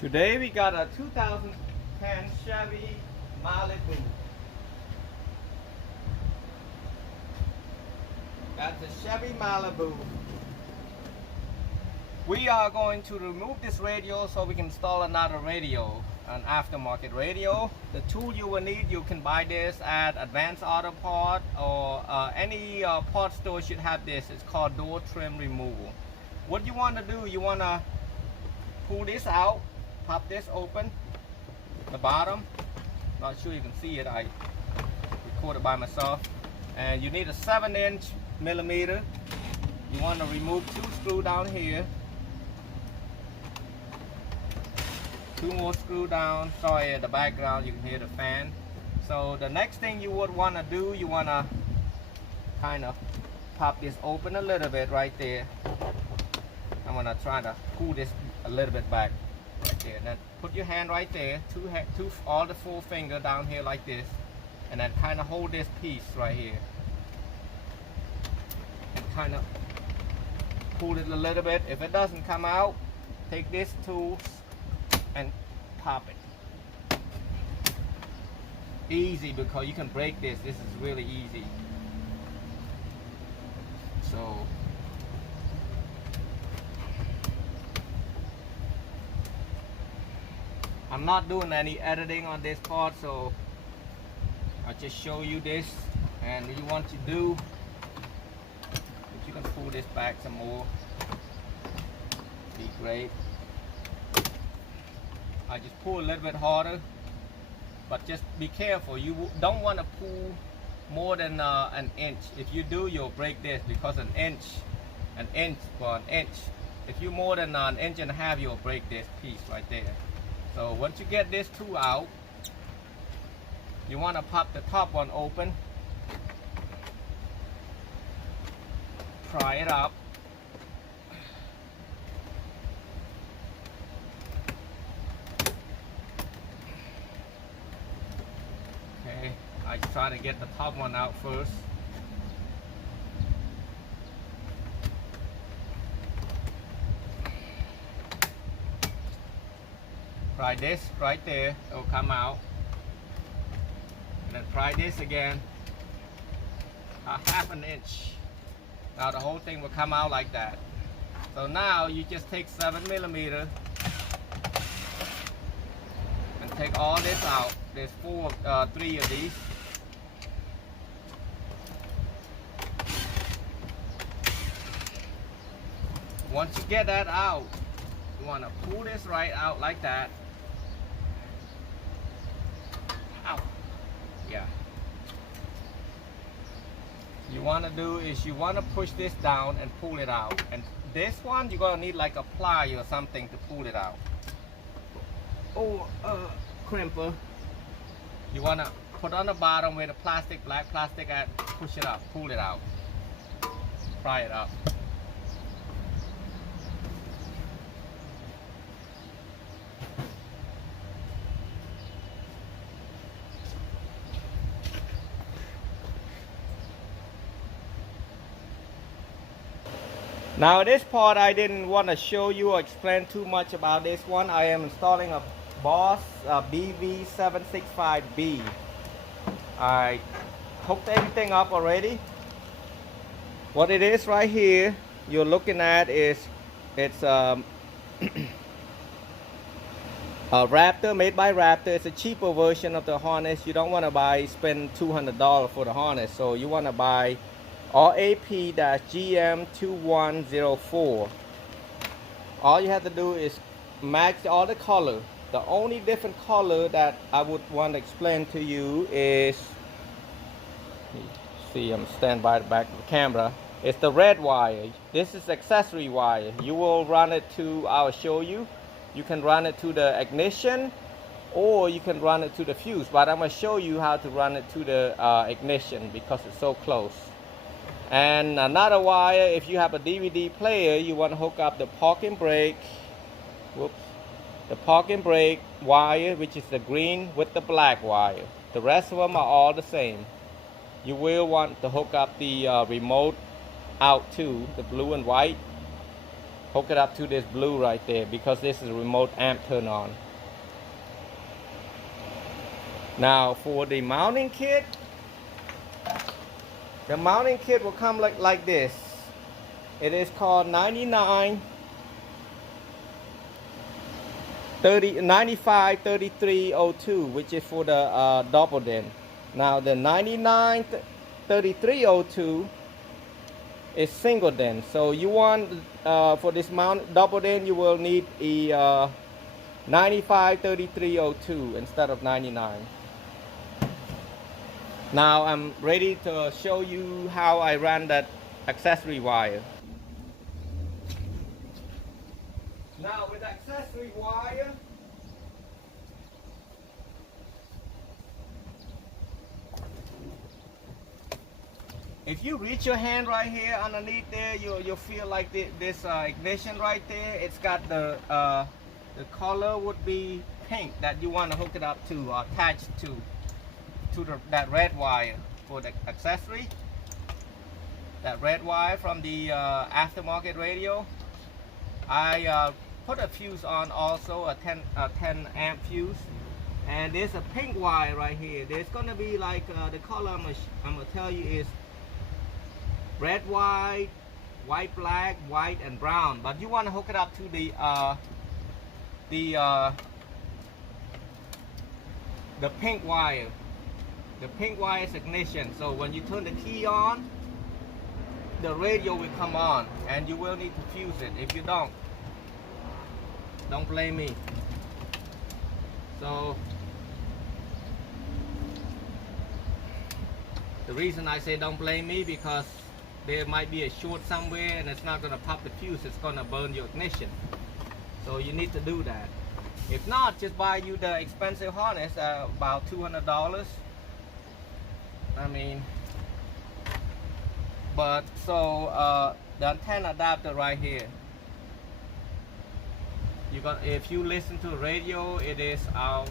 Today we got a 2010 Chevy Malibu. That's a Chevy Malibu. We are going to remove this radio so we can install another radio, an aftermarket radio. The tool you will need, you can buy this at Advanced Auto Part or any part store should have this. It's called door trim removal. What you want to do, you want to pull this out, pop this open, the bottom. Not sure you can see it, I recorded by myself. And you need a 7" millimeter. You want to remove 2 screws down here, 2 more screws down. Sorry, in the background you can hear the fan. So the next thing you would want to do, you want to kind of pop this open a little bit right there. I'm going to try to pull this a little bit back right there. Then put your hand right there, all the 4 fingers down here like this, and then kind of hold this piece right here and kind of pull it a little bit. If it doesn't come out, take this tool and pop it. Easy, because you can break this. This is really easy. So I'm not doing any editing on this part, so I'll just show you this. And what you want to do, if you can pull this back some more, be great. I just pull a little bit harder, but just be careful. You don't want to pull more than an inch. If you do, you'll break this, because an inch. If you more than an inch and a half, you'll break this piece right there. So once you get this tool out, you want to pop the top one open, pry it up, okay. I try to get the top one out first. Pry this right there, it'll come out. And then pry this again, a 1/2 inch. Now the whole thing will come out like that. So now you just take 7 millimeter and take all this out. There's 3 of these. Once you get that out, you want to pull this right out like that. Ow. Yeah. You want to do is you want to push this down and pull it out. And this one you're gonna need like a ply or something to pull it out. Or a crimper. You want to put on the bottom where the plastic, black plastic at. Push it up, pull it out, pry it up. Now this part I didn't want to show you or explain too much about this one. I am installing a Boss BV765B. I hooked everything up already. What it is right here you're looking at is it's a Raptor, made by Raptor. It's a cheaper version of the harness. You don't want to spend $200 for the harness, so you want to buy RAP-GM2104. All you have to do is match all the color. The only different color that I would want to explain to you is, see, I'm standing by the back of the camera. It's the red wire. This is accessory wire. You will run it to, I'll show you. You can run it to the ignition, or you can run it to the fuse. But I'm going to show you how to run it to the ignition, because it's so close. And another wire, if you have a DVD player, you want to hook up the parking brake, the parking brake wire, which is the green with the black wire. The rest of them are all the same. You will want to hook up the remote out too, the blue and white. hook it up to this blue right there, because this is a remote amp turn on. Now for the mounting kit, the mounting kit will come like this. It is called 953302, which is for the double din. Now the 993302 is single din. So you want for this mount double din, you will need a 953302 instead of 99. Now I'm ready to show you how I ran that accessory wire. Now with accessory wire, if you reach your hand right here underneath there, you'll feel like this ignition right there. It's got the color would be pink that you want to hook it up to, or attach to that red wire for the accessory. That red wire from the aftermarket radio. I put a fuse on also, a 10 amp fuse, and there's a pink wire right here. There's gonna be like the color I'm gonna tell you is red, white, white, black, white, and brown. But you want to hook it up to the pink wire. The pink wire is ignition. So when you turn the key on, the radio will come on, and you will need to fuse it. If you don't blame me. So the reason I say don't blame me, because there might be a short somewhere and it's not going to pop the fuse, it's going to burn your ignition. So you need to do that. If not, just buy you the expensive harness, about $200. I mean, but so the antenna adapter right here, if you listen to radio, it is, I'll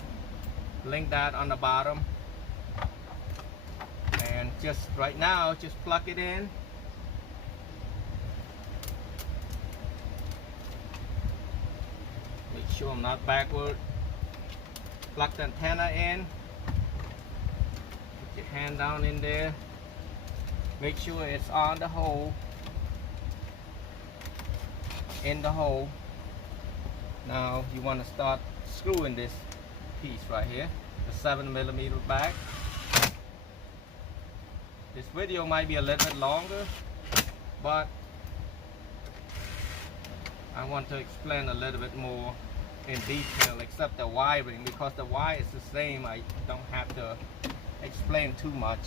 link that on the bottom. And just right now, just plug it in. Make sure I'm not backward. Plug the antenna in. Put your hand down in there. Make sure it's on the hole. In the hole. Now you want to start screwing this piece right here, the 7mm back. This video might be a little bit longer, but I want to explain a little bit more in detail, except the wiring, because the wire is the same. I don't have to explain too much.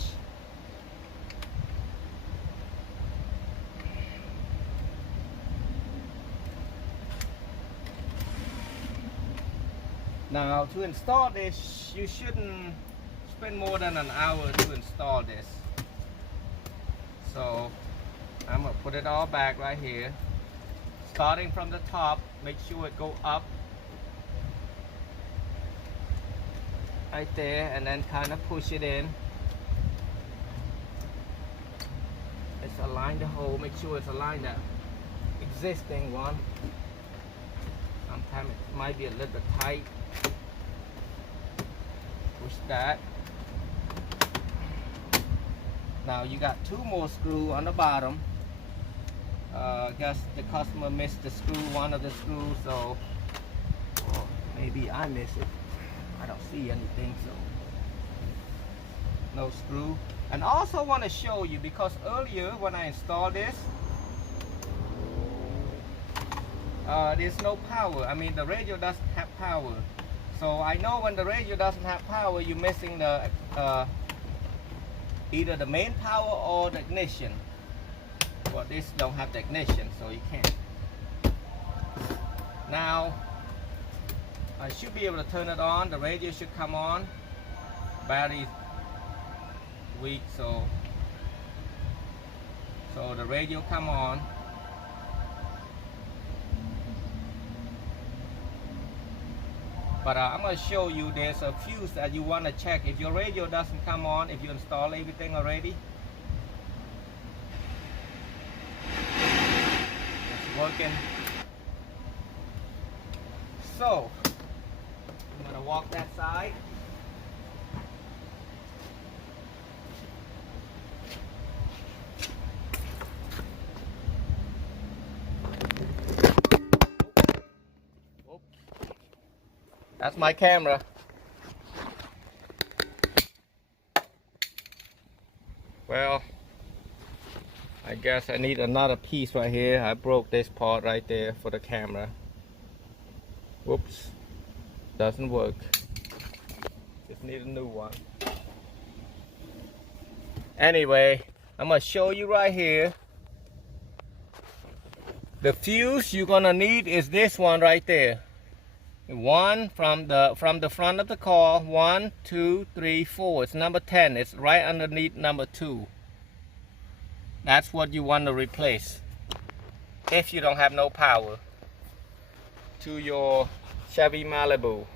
Now to install this, you shouldn't spend more than an hour to install this. So I'm gonna put it all back right here. Starting from the top, make sure it go up right there, and then kind of push it in. Let's align the hole, make sure it's aligned that existing one. Sometimes it might be a little bit tight. Push that. Now you got two more screws on the bottom. I guess the customer missed the screw, one of the screws, so maybe I missed it. I don't see anything, so no screw. And also want to show you, because earlier when I installed this, there's no power. I mean, the radio doesn't have power. So I know when the radio doesn't have power, you're missing the either the main power or the ignition. Well, this don't have the ignition, so you can't. Now I should be able to turn it on. The radio should come on. Battery's weak, so the radio come on. But I'm going to show you there's a fuse that you want to check. If your radio doesn't come on, if you install everything already, it's working. So I'm gonna walk that side. That's my camera. Well, I guess I need another piece right here. I broke this part right there for the camera. Whoops, doesn't work. Just need a new one. Anyway, I'm gonna show you right here. The fuse you're gonna need is this one right there. One from the front of the car. 1, 2, 3, 4. It's number 10. It's right underneath number 2. That's what you want to replace if you don't have no power to your Chevy Malibu.